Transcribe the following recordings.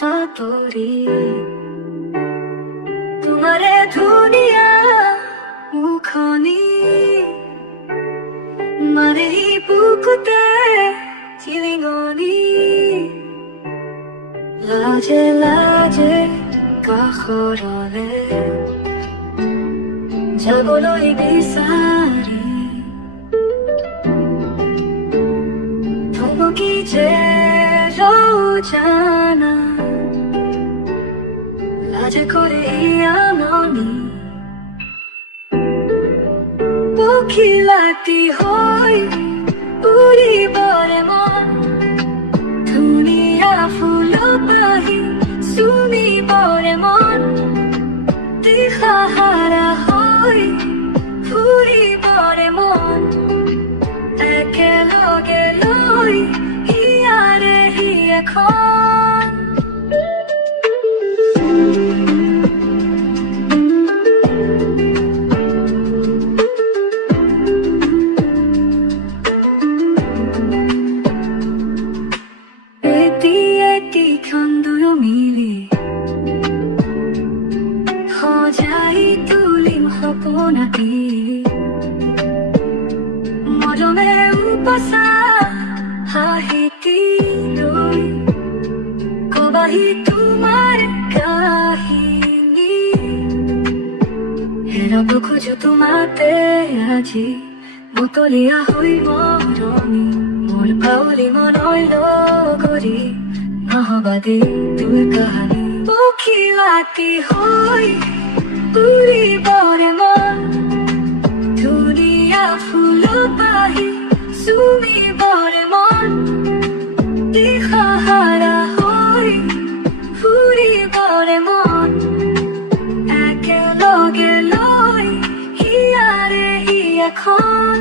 তৰি তোমাৰে ধুনীয়া মুখনি মাৰে বুকুতে চিলিঙনি লাজে লাজে কাষৰলে যাবলৈ বিচাৰি থমকি যে ৰওঁ জানা লাজে কৰে আমনি পখিলাটি হৈ উৰিবৰে মন ধুনীয়া ফুল পাহি চুমিবৰে মন দিশাহাৰা হৈ ফুৰিবৰে মন একেলগে লৈ হিয়াৰে হিয়াখন মিলি সজাই তুলিম সপোনাটি মৰমে উপচা হাঁহিটি লৈ কবাহি তোমাৰ কাহিনী হেৰাব খোজো তোমাতে আজি বুটলিয়া হৈ মৰমি মোৰ পাউলি মনৰ লগৰী নহবা দেই তোৰ কাহানী পখিলাটি হৈ উৰিবৰে মন ধুনীয়া ফুল পাহি চুমিবৰে মন দিশাহাৰা হৈ ফুৰিবৰে মন একেলগে লৈ হিয়াৰে হিয়াখন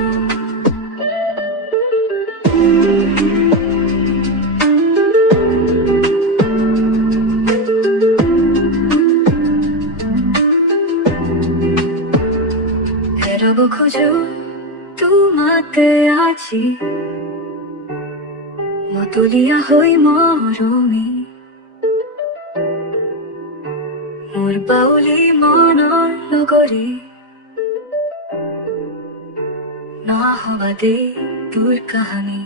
হেৰাব খোজো তোমাকে আজি মতলীয়া হৈ মৰমি মোৰ বাউলি মনৰ লগৰী নহবা দেই তোৰ কাহানী